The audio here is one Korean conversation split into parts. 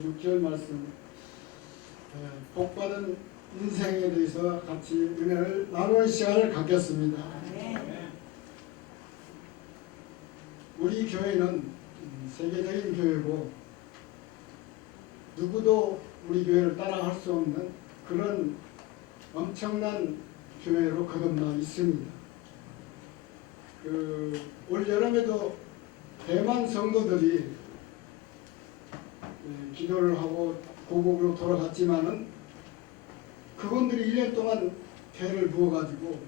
6절 말씀, 복받은 인생에 대해서 같이 은혜를 나누는 시간을 갖겠습니다. 우리 교회는 세계적인 교회고 누구도 우리 교회를 따라갈 수 없는 그런 엄청난 교회로 거듭나 있습니다. 올 여름에도 대만 성도들이 기도를 하고 고국으로 돌아갔지만은 그분들이 1년 동안 배를 부어가지고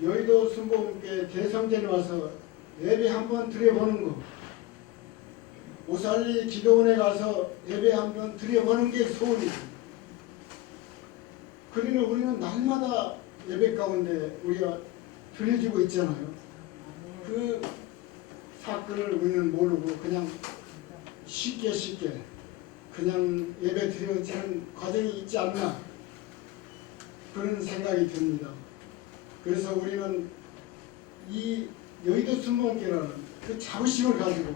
여의도 순복음교회 대성전에 와서 예배 한번 드려보는 거, 오살리 기도원에 가서 예배 한번 드려보는 게 소원이죠. 그러니 우리는 날마다 예배 가운데 우리가 드려지고 있잖아요. 그 사건을 우리는 모르고 그냥 쉽게 그냥 예배 드려지는 과정이 있지 않나 그런 생각이 듭니다. 그래서 우리는 이 여의도 순복음교회라는 그 자부심을 가지고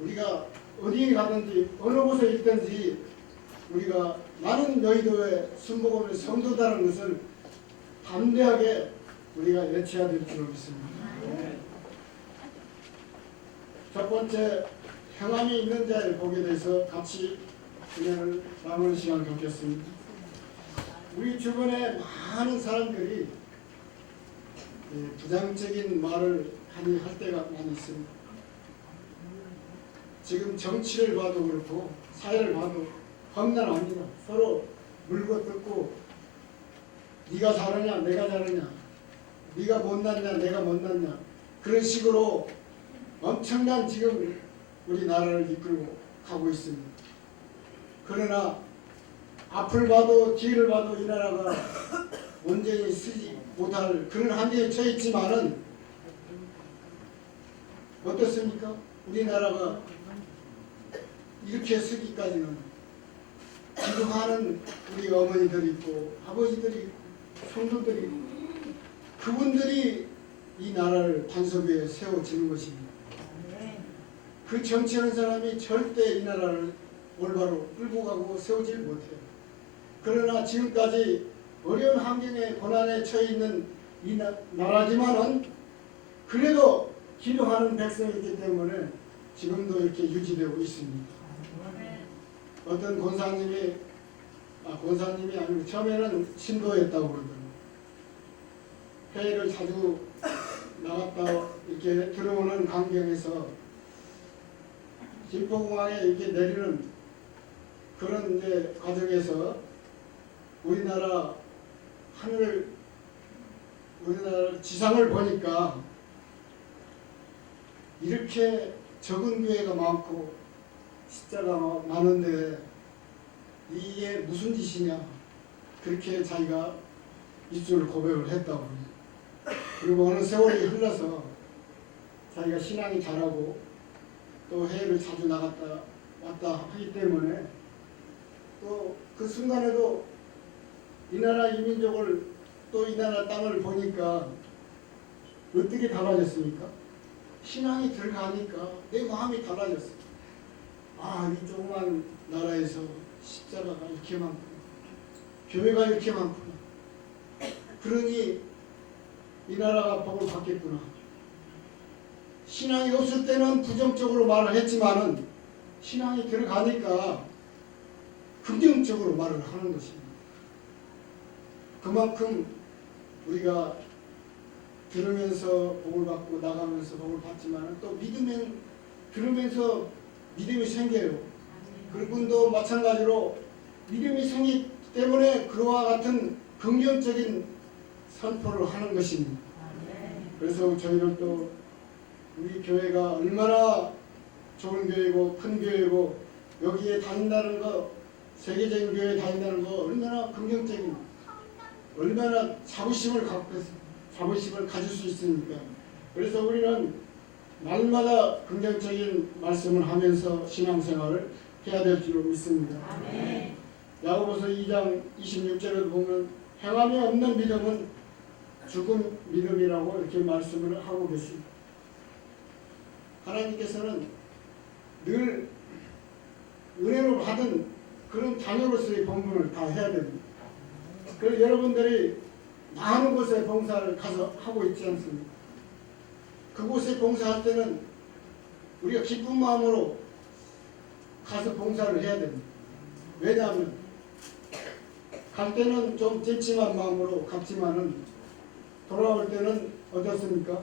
우리가 어디에 가든지 어느 곳에 있든지 우리가 나는 여의도의 순복음의 성도다라는 것을 담대하게 우리가 외쳐야 될 줄 믿습니다. 첫 번째, 평안이 있는 자의 복에 대해서 같이 은혜를 나누는 시간을 갖겠습니다. 우리 주변에 많은 사람들이 부정적인 말을 할 때가 많이 있습니다. 지금 정치를 봐도 그렇고 사회를 봐도 험난합니다. 서로 물고 뜯고 네가 잘하냐 내가 잘하냐, 네가 못났냐 내가 못났냐, 그런 식으로 엄청난 지금 우리나라를 이끌고 가고 있습니다. 그러나 앞을 봐도 뒤를 봐도 이 나라가 온전히 쓰지 못할 그런 한계에 처해 있지만은 어떻습니까? 우리나라가 이렇게 쓰기까지는 기도하는 우리 어머니들이 있고 아버지들이 있고 성도들이 있고 그분들이 이 나라를 단속 위에 세워지는 것입니다. 그 정치하는 사람이 절대 이 나라를 올바로 끌고 가고 세우질 못해요. 그러나 지금까지 어려운 환경에 고난에 처해 있는 이 나라지만은 그래도 기도하는 백성이 있기 때문에 지금도 이렇게 유지되고 있습니다. 어떤 권사님이 아니고 처음에는 신도였다고 그러더라고요. 회의를 자주 나갔다 이렇게 들어오는 광경에서 김포공항에 이렇게 내리는 그런 이제 과정에서 우리나라 지상을 보니까 이렇게 적은 교회가 많고 숫자가 많은데 이게 무슨 짓이냐, 그렇게 자기가 입술을 고백을 했다고. 그리고 어느 세월이 흘러서 자기가 신앙이 자라고 또 해외를 자주 나갔다 왔다 하기 때문에 또 그 순간에도 이 나라 이민족을 또 이 나라 땅을 보니까 어떻게 달라졌습니까? 신앙이 들어가니까 내 마음이 달라졌어요. 이 조그만 나라에서 십자가가 이렇게 많구나, 교회가 이렇게 많구나, 그러니 이 나라가 복을 받겠구나. 신앙이 없을 때는 부정적으로 말을 했지만은 신앙이 들어가니까 긍정적으로 말을 하는 것입니다. 그만큼 우리가 들으면서 복을 받고 나가면서 복을 받지만은 또 들으면서 믿음이 생겨요. 그분도 마찬가지로 믿음이 생기기 때문에 그와 같은 긍정적인 선포를 하는 것입니다. 그래서 저희는 또 우리 교회가 얼마나 좋은 교회고 큰 교회고 여기에 다닌다는 거, 세계적인 교회에 다닌다는 거 얼마나 긍정적인, 얼마나 자부심을 가질 수 있습니까? 그래서 우리는 날마다 긍정적인 말씀을 하면서 신앙생활을 해야 될 줄 믿습니다. 야고보서 2장 26절을 보면 행함이 없는 믿음은 죽은 믿음이라고 이렇게 말씀을 하고 계십니다. 하나님께서는 늘 은혜로 받은 그런 자녀로서의 본분을 다 해야 됩니다. 그래서 여러분들이 많은 곳에 봉사를 가서 하고 있지 않습니까? 그곳에 봉사할 때는 우리가 기쁜 마음으로 가서 봉사를 해야 됩니다. 왜냐하면 갈 때는 좀 찜찜한 마음으로 갔지만은 돌아올 때는 어떻습니까?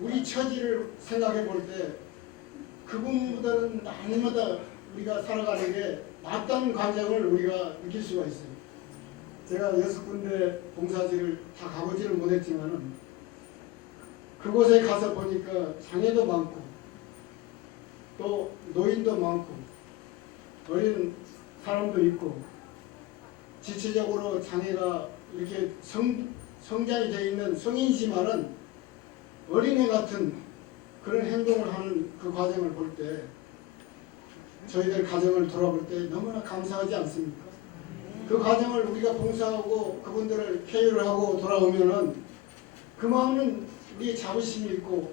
우리 처지를 생각해 볼 때 그분보다는 날마다 우리가 살아가는 게 낫다는 감정을 우리가 느낄 수가 있어요. 제가 6군데 봉사지를 다 가보지는 못했지만은 그곳에 가서 보니까 장애도 많고 또 노인도 많고 어린 사람도 있고 지체적으로 장애가 이렇게 성장이 되어 있는 성인이지만은 어린애 같은 그런 행동을 하는 그 과정을 볼 때 저희들 가정을 돌아볼 때 너무나 감사하지 않습니까? 그 과정을 우리가 봉사하고 그분들을 케어를 하고 돌아오면은 그 마음은 우리의 자부심이 있고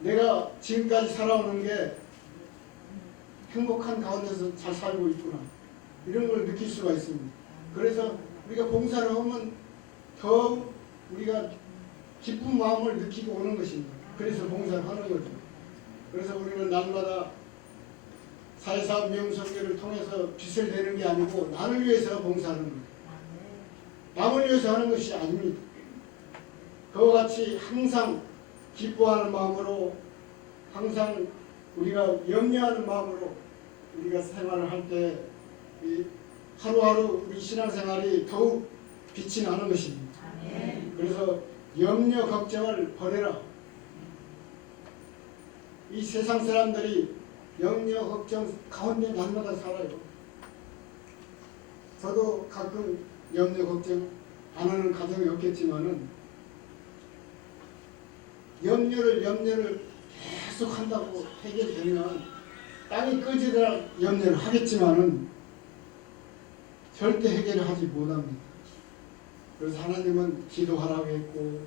내가 지금까지 살아오는 게 행복한 가운데서 잘 살고 있구나 이런 걸 느낄 수가 있습니다. 그래서 우리가 봉사를 하면 더욱 우리가 기쁜 마음을 느끼고 오는 것입니다. 그래서 봉사를 하는 거죠. 그래서 우리는 날마다 사회사업 명성교를 통해서 빚을 내는 게 아니고 나를 위해서 봉사하는 거예요. 남을 위해서 하는 것이 아닙니다. 그와 같이 항상 기뻐하는 마음으로 항상 우리가 염려하는 마음으로 우리가 생활을 할 때 하루하루 우리 신앙생활이 더욱 빛이 나는 것입니다. 그래서 염려 걱정을 버려라. 이 세상 사람들이 염려 걱정 가운데 날마다 살아요. 저도 가끔 염려 걱정 안 하는 가정이 없겠지만은 염려를 계속 한다고 해결되면 땅이 꺼지더라 염려를 하겠지만은 절대 해결을 하지 못합니다. 그래서 하나님은 기도하라고 했고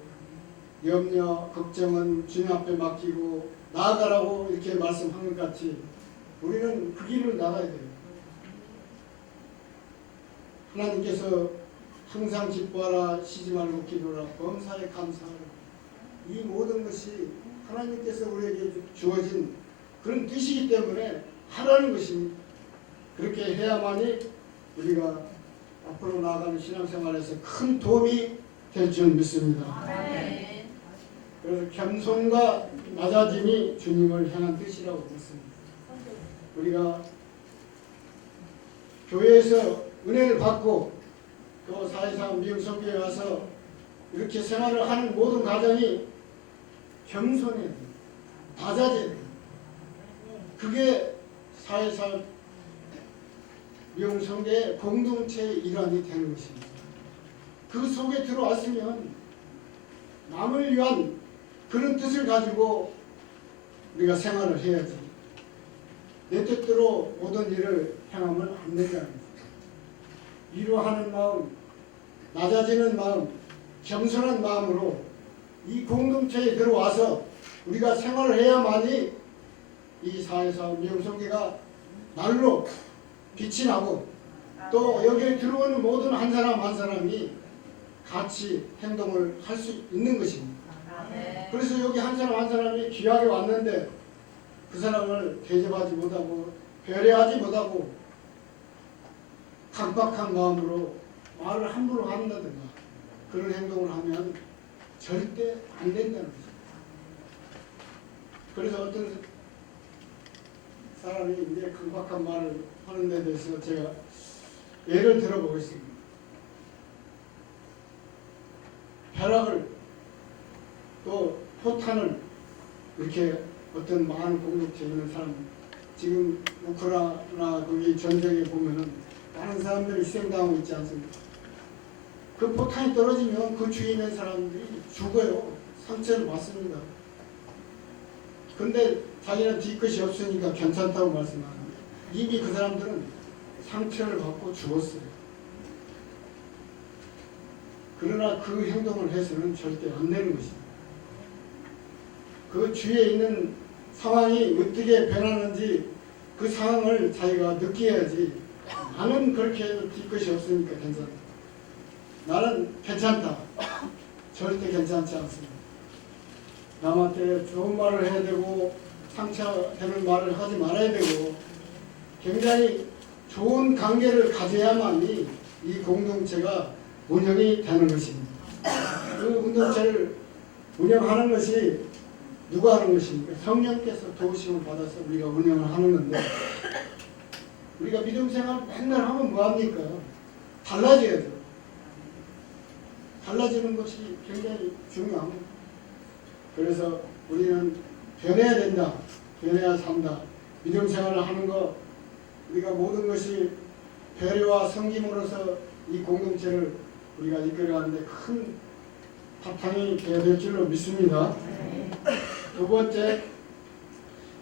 염려 걱정은 주님 앞에 맡기고 나아가라고 이렇게 말씀한 것 같이 우리는 그 길을 나가야 돼요. 하나님께서 항상 기뻐하라 쉬지 말고 기도하라 범사에 감사하라 이 모든 것이 하나님께서 우리에게 주어진 그런 뜻이기 때문에 하라는 것입니다. 그렇게 해야만이 우리가 앞으로 나아가는 신앙생활에서 큰 도움이 될 줄 믿습니다. 그래서 겸손과 낮아짐이 주님을 향한 뜻이라고 믿습니다. 우리가 교회에서 은혜를 받고 또 사회상 미용성교회에 와서 이렇게 생활을 하는 모든 가정이 겸손해야 돼요. 낮아져야 돼요. 그게 사회상 미용성교회 공동체의 일환이 되는 것입니다. 그 속에 들어왔으면 남을 위한 그런 뜻을 가지고 우리가 생활을 해야지. 내 뜻대로 모든 일을 행하면 안 된다는 거죠. 위로하는 마음, 낮아지는 마음, 겸손한 마음으로 이 공동체에 들어와서 우리가 생활을 해야만이 이 사회사업 미용성교회가 날로 빛이 나고 또 여기에 들어오는 모든 한 사람 한 사람이 같이 행동을 할 수 있는 것입니다. 그래서 여기 한 사람 한 사람이 귀하게 왔는데 그 사람을 대접하지 못하고 배려하지 못하고 강박한 마음으로 말을 함부로 한다든가 그런 행동을 하면 절대 안 된다는 거죠. 그래서 어떤 사람이 이제 강박한 말을 하는 데 대해서 제가 예를 들어보겠습니다. 벼락을 또 포탄을 이렇게 어떤 많은 공동체에 있는 사람 지금 우크라이나 거기 전쟁에 보면은 많은 사람들이 희생당하고 있지 않습니까? 그 포탄이 떨어지면 그 주위에 있는 사람들이 죽어요. 상처를 받습니다. 근데 자기는 뒤끝이 없으니까 괜찮다고 말씀합니다. 이미 그 사람들은 상처를 받고 죽었어요. 그러나 그 행동을 해서는 절대 안 되는 것입니다. 그 주위에 있는 상황이 어떻게 변하는지 그 상황을 자기가 느껴야지. 나는 그렇게 해도 뒤끝이 없으니까 괜찮다. 나는 괜찮다. 절대 괜찮지 않습니다. 남한테 좋은 말을 해야 되고 상처되는 말을 하지 말아야 되고 굉장히 좋은 관계를 가져야만이 이 공동체가 운영이 되는 것입니다. 그 공동체를 운영하는 것이 누가 하는 것입니까? 성령께서 도우심을 받아서 우리가 운영을 하는 건데 우리가 믿음 생활 맨날 하면 뭐합니까? 달라져야죠. 달라지는 것이 굉장히 중요합니다. 그래서 우리는 변해야 된다. 변해야 산다. 믿음 생활을 하는 것 우리가 모든 것이 배려와 섬김으로써 이 공동체를 우리가 이끌어가는데 큰 바탕이 되어야 될 줄로 믿습니다. 두 번째,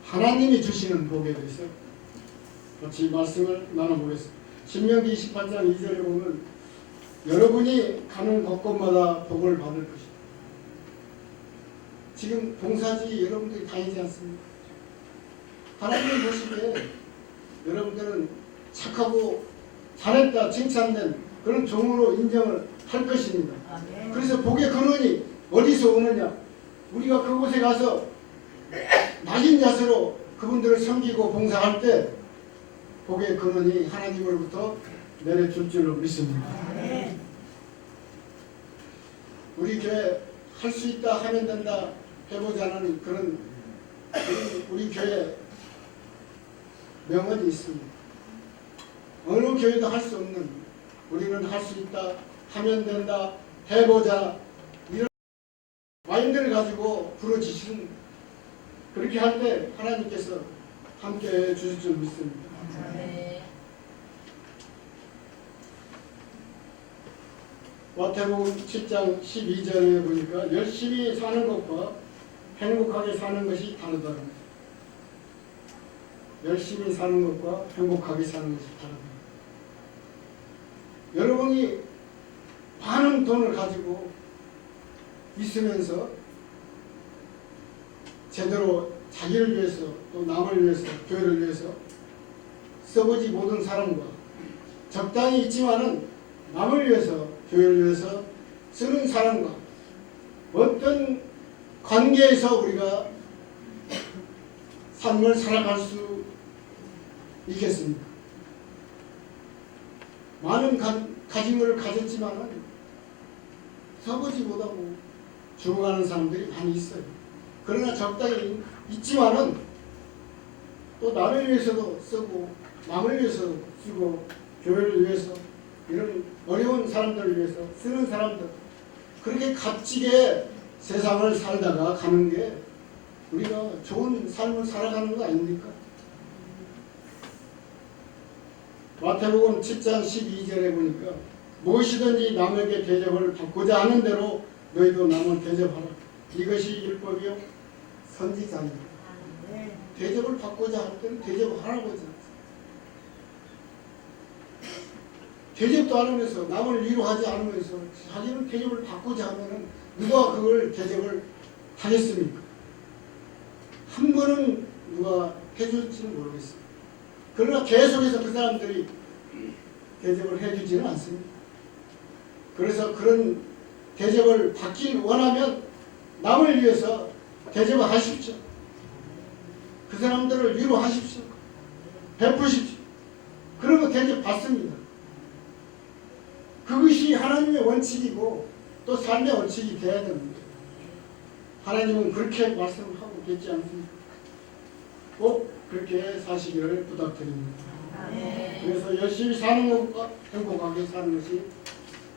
하나님이 주시는 복에 대해서 같이 말씀을 나눠보겠습니다. 신명기 28장 2절에 보면 여러분이 가는 곳곳마다 복을 받을 것이다. 지금 봉사지 여러분들이 다니지 않습니까? 하나님 보시기에 여러분들은 착하고 잘했다 칭찬된 그런 종으로 인정을 할 것입니다. 그래서 복의 근원이 어디서 오느냐? 우리가 그곳에 가서 낮은 자세로 그분들을 섬기고 봉사할 때 복의 근원이 하나님으로부터 내려줄 줄로 믿습니다. 우리 교회 할 수 있다 하면 된다 해보자는 그런 우리 교회 명언이 있습니다. 어느 교회도 할 수 없는 우리는 할 수 있다 하면 된다 해보자 이런 마인드를 가지고 부르짖으신 그렇게 할 때 하나님께서 함께 주실 줄 믿습니다. 마태복음 7장 12절에 보니까 열심히 사는 것과 행복하게 사는 것이 다르다는 거예요. 열심히 사는 것과 행복하게 사는 것이 다르다. 여러분이 많은 돈을 가지고 있으면서 제대로 자기를 위해서 또 남을 위해서 교회를 위해서 써보지 못한 사람과 적당히 있지만은 남을 위해서 교회를 위해서 쓰는 사람과 어떤 관계에서 우리가 삶을 살아갈 수 있겠습니까? 많은 가짐을 가졌지만은 서보지 못하고 죽어가는 사람들이 많이 있어요. 그러나 적당히 있지만은 또 나를 위해서도 쓰고 남을 위해서도 쓰고 교회를 위해서 이런 어려운 사람들을 위해서 쓰는 사람들 그렇게 값지게 세상을 살다가 가는 게 우리가 좋은 삶을 살아가는 거 아닙니까? 마태복음 7장 12절에 보니까 무엇이든지 남에게 대접을 받고자 하는 대로 너희도 남을 대접하라. 이것이 율법이요 선지자입니다. 대접을 받고자 할 때는 대접하라고지. 대접도 안 하면서 남을 위로하지 않으면서 자기는 대접을 받고자 하면은 누가 그걸 대접을 하겠습니까? 한 번은 누가 해줄지는 모르겠어요. 그러나 계속해서 그 사람들이 대접을 해주지는 않습니다. 그래서 그런 대접을 받길 원하면 남을 위해서 대접을 하십시오. 그 사람들을 위로하십시오. 베푸십시오. 그러면 대접 받습니다. 그것이 하나님의 원칙이고 또 삶의 원칙이 되어야 됩니다. 하나님은 그렇게 말씀하고 계시지 않습니까? 꼭 그렇게 사시기를 부탁드립니다. 그래서 열심히 사는 것과 행복하게 사는 것이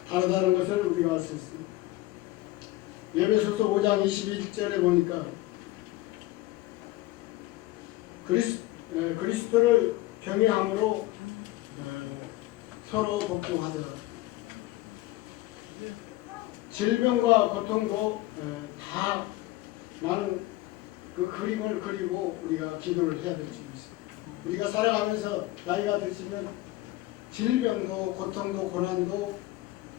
다르다는 것을 우리가 알 수 있습니다. 에베소서 5장 21절에 보니까 그리스도를 경외함으로 서로 복종하자. 질병과 고통도 다 나는 그 그림을 그리고 우리가 기도를 해야 될 줄 있습니다. 우리가 살아가면서 나이가 드시면 질병도 고통도 고난도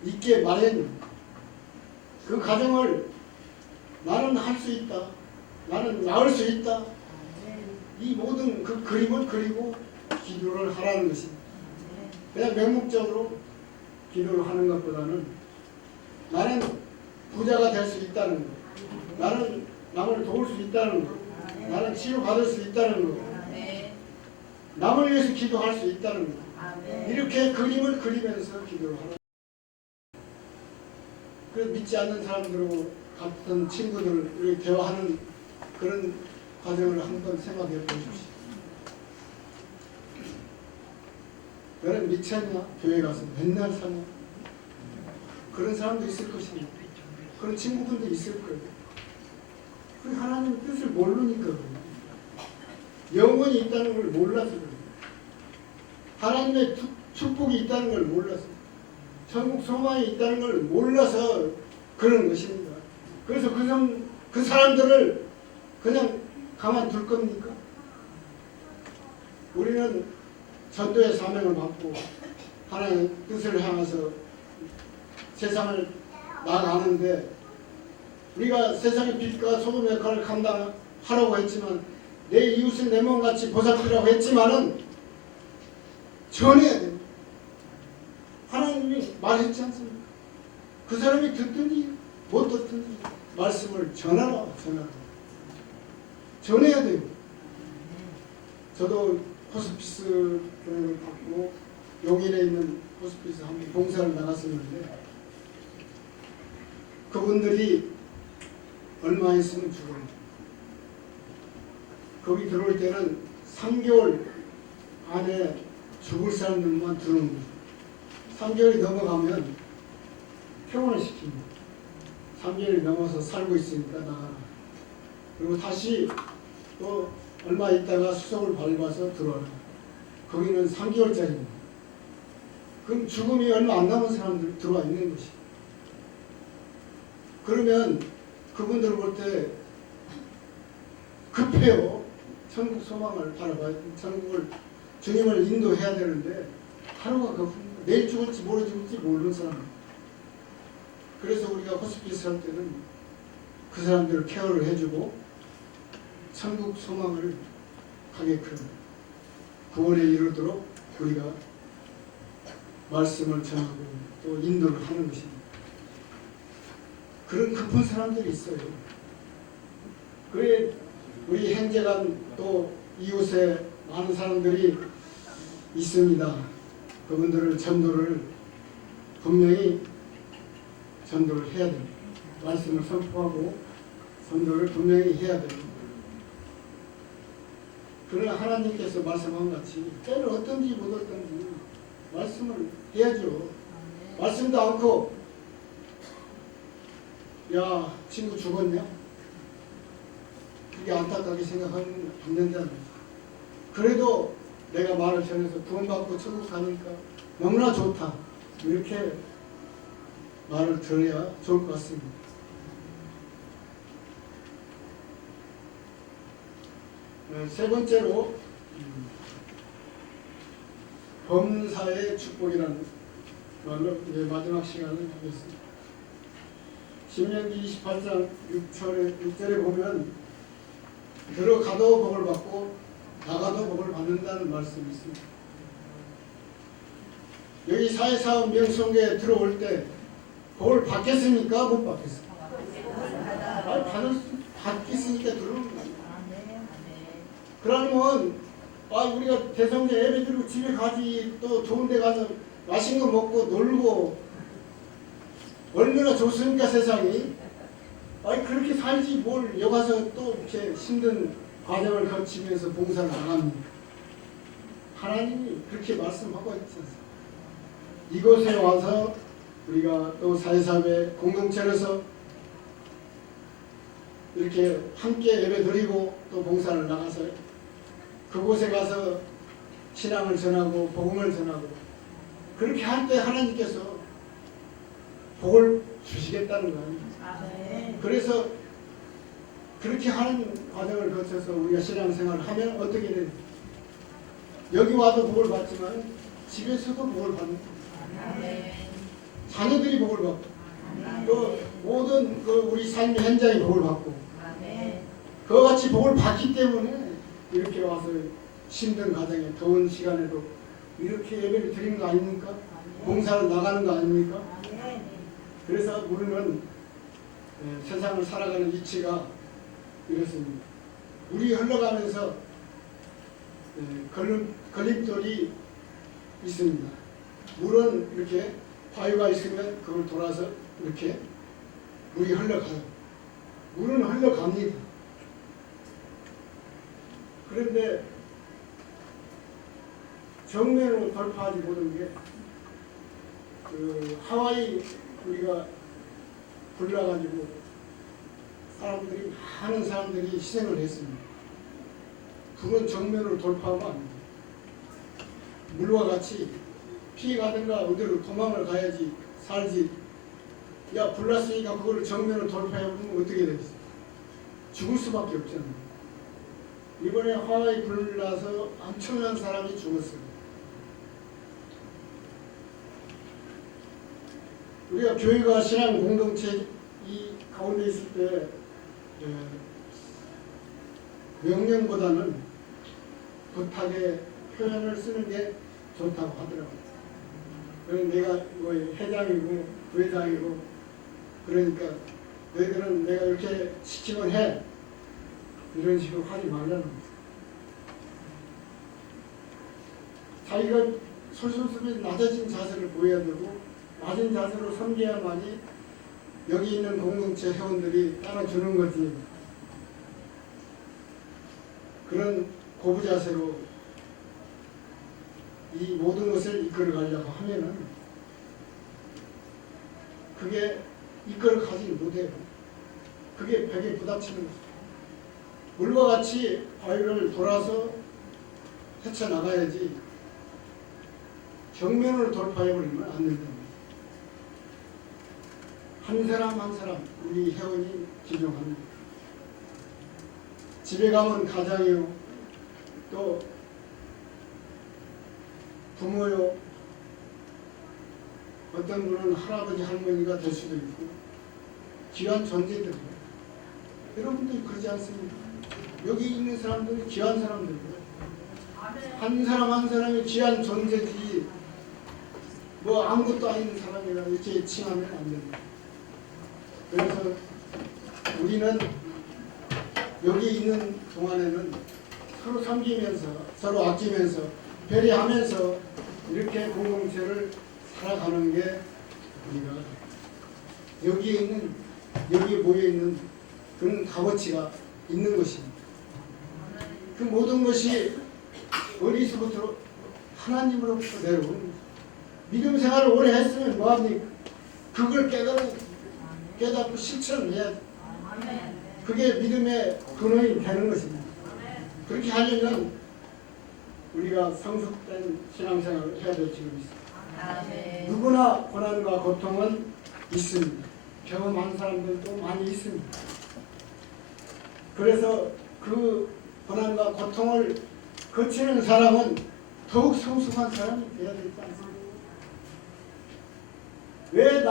있게 마련입니다. 그 가정을 나는 할 수 있다. 나는 나을 수 있다. 이 모든 그 그림을 그리고 기도를 하라는 것입니다. 그냥 맹목적으로 기도를 하는 것보다는 나는 부자가 될 수 있다는 것, 나는 남을 도울 수 있다는 것, 나는 치유받을 수 있다는 것, 남을 위해서 기도할 수 있다는 것, 이렇게 그림을 그리면서 기도를 하라. 그래서 믿지 않는 사람들하고 같은 친구들 대화하는 그런 과정을 한번 생각해 보십시오. 너는 미쳤냐? 교회 가서 맨날 사냐? 그런 사람도 있을 것입니다. 그런 친구분도 있을 거예요. 그 하나님 뜻을 모르니까 그래요. 영원히 있다는 걸 몰라서 그래요. 하나님의 축복이 있다는 걸 몰라서, 천국 소망이 있다는 걸 몰라서 그런 것입니다. 그래서 그 사람들을 그냥 가만 둘 겁니까? 우리는 전도의 사명을 받고 하나님의 뜻을 향해서 세상을 나가는데, 우리가 세상의 빛과 소금의 역할을 감당하라고 했지만, 내 이웃을 내 몸같이 보살피라고 했지만은 전해야 됩니다. 하나님이 말했지 않습니까? 그 사람이 듣든지 못 듣든지 말씀을 전해야 돼요. 저도 호스피스 교육을 받고 용인에 있는 호스피스 한번 봉사를 나갔었는데, 그분들이 얼마 있으면 죽어요. 거기 들어올 때는 3개월 안에 죽을 사람들만 들어오는 거죠. 3개월이 넘어가면 퇴원을 시킵니다. 3개월이 넘어서 살고 있으니까 나가라. 그리고 다시 또 얼마 있다가 수속을 밟아서 들어와라. 거기는 3개월짜리입니다. 그럼 죽음이 얼마 안 남은 사람들 들어와 있는 것이. 그러면 그분들 볼 때 급해요. 천국 소망을 바라봐야, 천국을 주님을 인도해야 되는데 하루가 급합니다. 내일 죽을지 모레 죽을지 모르는 사람. 그래서 우리가 호스피스 할 때는 그 사람들을 케어를 해주고 천국 소망을 하게끔 구원에 이르도록 우리가 말씀을 전하고 또 인도를 하는 것입니다. 그런 급한 사람들이 있어요. 그래 우리 형제간 또 이웃에 많은 사람들이 있습니다. 그분들을 전도를 분명히 전도를 해야 됩니다. 말씀을 선포하고 전도를 분명히 해야 됩니다. 그러나 하나님께서 말씀한 같이 때를 어떤지 못 어떤지 말씀을 해야죠. 말씀도 않고 야 친구 죽었냐? 그게 안타깝게 생각하면 안 된다는 거죠. 그래도 내가 말을 전해서 구원받고 천국 가니까 너무나 좋다. 이렇게 말을 들어야 좋을 것 같습니다. 세 번째로 범사의 축복이라는 말로 마지막 시간을 하겠습니다. 신명기 28장 6절에 보면 들어가도 복을 받고 나가도 복을 받는다는 말씀이 있습니다. 여기 사회사업 명성교에 들어올 때 복을 받겠습니까? 못 받겠습니까? 받겠으니까 들어오는 거예요. 그러면 우리가 대성령 예배 드리고 집에 가지, 또 좋은 데 가서 맛있는 거 먹고 놀고 얼마나 좋습니까 세상이. 그렇게 살지 뭘 여기 가서 또 이렇게 힘든 과정을 거치면서 봉사를 안 합니다. 하나님이 그렇게 말씀하고 있지 않습니까? 이곳에 와서 우리가 또 사회사회 공동체로서 이렇게 함께 예배 드리고 또 봉사를 나가서 그곳에 가서 신앙을 전하고 복음을 전하고 그렇게 할 때 하나님께서 복을 주시겠다는 거 아닙니까? 그래서 그렇게 하는 과정을 거쳐서 우리가 신앙생활을 하면 어떻게 되는지 여기 와도 복을 받지만 집에서도 복을 받는 거예요. 자녀들이 복을 받고 또 모든 우리 삶의 현장이 복을 받고 그와 같이 복을 받기 때문에 이렇게 와서 힘든 가정에 더운 시간에도 이렇게 예배를 드리는 거 아닙니까? 봉사를 나가는 거 아닙니까? 그래서 우리는 세상을 살아가는 이치가 이렇습니다. 물이 흘러가면서 걸림돌이 있습니다. 물은 이렇게 바위가 있으면 그걸 돌아서 이렇게 물이 흘러가요. 물은 흘러갑니다. 그런데 정면으로 돌파하지 못한 게 하와이 우리가 불나가지고 사람들이 많은 사람들이 희생을 했습니다. 불은 정면으로 돌파하면 안 돼요. 물과 같이 피가든가 어디로 도망을 가야지 살지. 야 불났으니까 그거를 정면으로 돌파해보면 어떻게 되겠어요? 죽을 수밖에 없잖아요. 이번에 하와이 불나서 엄청난 사람이 죽었어요. 우리가 교회가 신앙 공동체 이 가운데 있을 때 명령보다는 부탁의 표현을 쓰는 게 좋다고 하더라고요. 그래서 내가 뭐 회장이고 부회장이고 그러니까 너희들은 내가 이렇게 시키면 해. 이런 식으로 하지 말라는 거죠. 자기가 솔솔솔 낮아진 자세를 보여야 되고 낮은 자세로 섬겨야만이 여기 있는 공동체 회원들이 따라주는 거지. 그런 고부 자세로 이 모든 것을 이끌어 가려고 하면은 그게 이끌어 가지 못해요. 그게 벽에 부닥치는 거죠. 물과 같이 바위를 돌아서 헤쳐나가야지 정면으로 돌파해버리면 안 된다. 한 사람 한 사람 우리 회원이 기종합니다. 집에 가면 가장이요, 또 부모요, 어떤 분은 할아버지 할머니가 될 수도 있고 귀한 존재들이에요. 여러분들이 그러지 않습니까? 여기 있는 사람들이 귀한 사람들이에요. 한 사람 한 사람이 귀한 존재지 뭐 아무것도 아닌 사람이라 이렇게 칭하면 안 됩니다. 그래서 우리는 여기 있는 동안에는 서로 섬기면서 서로 아끼면서 배려하면서 이렇게 공동체를 살아가는 게 우리가 여기에 모여있는 그런 값어치가 있는 것입니다. 그 모든 것이 어디서부터 하나님으로부터 내려오는 거죠. 믿음 생활을 오래 했으면 뭐합니까? 그걸 깨닫고 실천을 해야죠. 그게 믿음의 근원이 되는 것입니다. 그렇게 하려면 우리가 성숙된 신앙생활을 해야 될 줄로 있습니다. 누구나 고난과 고통은 있습니다. 경험한 사람들도 많이 있습니다. 그래서 그 고난과 고통을 거치는 사람은 더욱 성숙한 사람이 되어야 되지 않습니까? 왜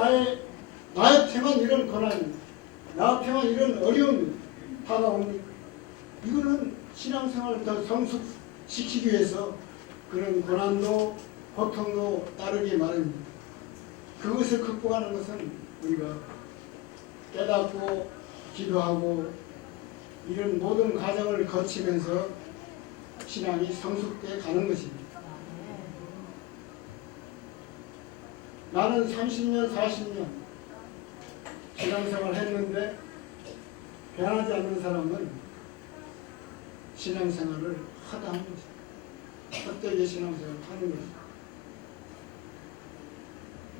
나한테만 이런 고난이, 나한테만 이런 어려움이 다가옵니까? 이거는 신앙생활을 더 성숙시키기 위해서 그런 고난도 고통도 따르기 마련입니다. 그것을 극복하는 것은 우리가 깨닫고 기도하고 이런 모든 과정을 거치면서 신앙이 성숙돼 가는 것입니다. 나는 30년, 40년 신앙생활을 했는데 변하지 않는 사람은 신앙생활을 하다 하는 것입니다. 헛되게 신앙생활을 하는 것입니다.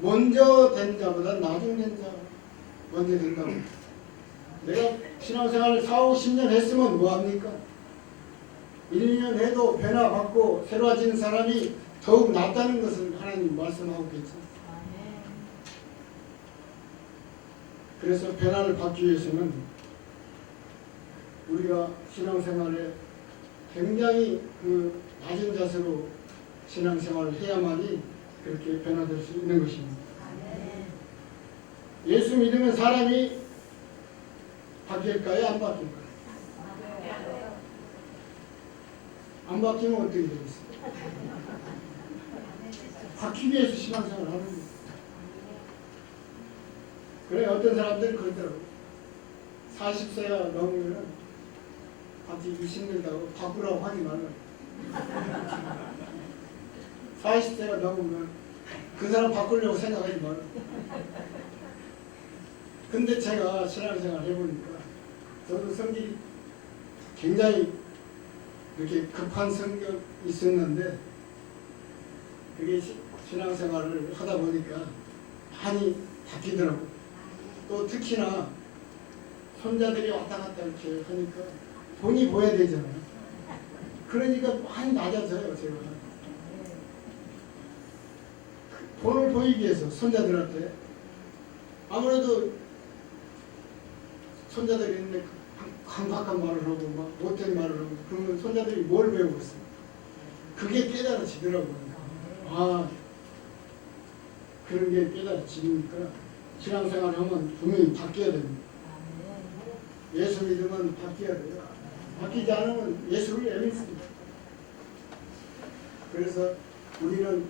먼저 된 자보다 나중 된 자 먼저 된다고. 내가 신앙생활을 4, 50년 했으면 뭐합니까? 1, 2년 해도 변화받고 새로워지는 사람이 더욱 낫다는 것을 하나님 말씀하고 계십니다. 그래서 변화를 받기 위해서는 우리가 신앙생활에 굉장히 그 낮은 자세로 신앙생활을 해야만이 그렇게 변화될 수 있는 것입니다. 예수 믿으면 사람이 바뀔까요? 안 바뀔까요? 안 바뀌면 어떻게 되겠어? 바뀌기 위해서 신앙생활을 하는 거예요. 그래 어떤 사람들이 그러더라고. 40세가 넘으면 갑자기 힘들다고 바꾸라고 하지 말라. 40세가 넘으면 그 사람 바꾸려고 생각하지 말라. 근데 제가 신앙생활 해보니까 저도 성질이 굉장히 이렇게 급한 성격이 있었는데 그게 신앙생활을 하다 보니까 많이 바뀌더라고. 또 특히나 손자들이 왔다 갔다 이렇게 하니까 돈이 보여야 되잖아요. 그러니까 많이 낮아져요, 제가. 돈을 보이기 위해서 손자들한테 아무래도 손자들이 있는데 강박한 말을 하고 막 못된 말을 하고 그러면 손자들이 뭘 배우고 있어요? 그게 깨달아지더라고요. 아 그런 게 깨달아지니까 신앙생활 하면 분명히 바뀌어야 됩니다. 예수 믿으면 바뀌어야 돼요. 바뀌지 않으면 예수를 애믿습니다. 그래서 우리는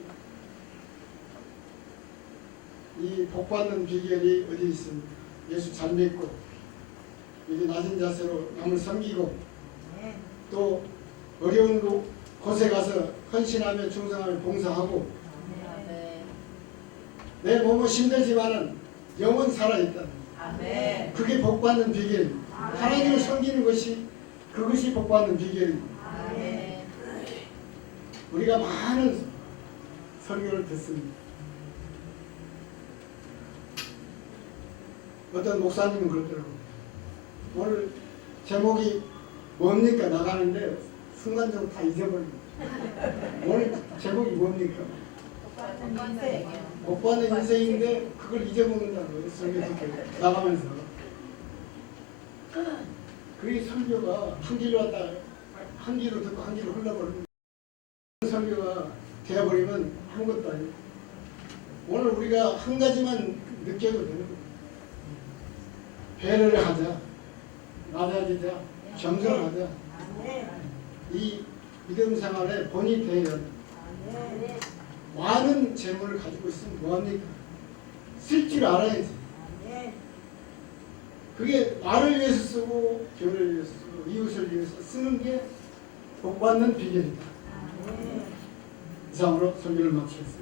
이 복받는 비결이 어디 있습니까? 예수 잘 믿고 이게 낮은 자세로 남을 섬기고 또 어려운 곳에 가서 헌신하며 충성하며 봉사하고 내 몸은 힘들지만은 영은 살아있다. 그게 복받는 비결입니다. 하나님을 섬기는 것이 그것이 복받는 비결입니다. 우리가 많은 설교를 듣습니다. 어떤 목사님은 그러더라고요. 오늘 제목이 뭡니까? 나가는데 순간적으로 다 잊어버립니다. 오늘 제목이 뭡니까? 복받는 인생인데 그걸 잊어먹는다고요. 설교 듣고 나가면서. 그 설교가 한 길로 왔다 한 길로 듣고 한 길로 흘러버립니다. 설교가 되어버리면 아무것도 아니에요. 오늘 우리가 한 가지만 느껴도 되는 거예요. 배려를 하자, 낮아지자, 겸손하자. 이 믿음 생활의 본이 되어야 돼. 많은 재물을 가지고 있으면 뭐합니까? 쓸 줄 알아야지. 그게 나를 위해서 쓰고 교회를 위해서 쓰고 이웃을 위해서 쓰는 게 복받는 비결이다. 이상으로 설교를 마치겠습니다.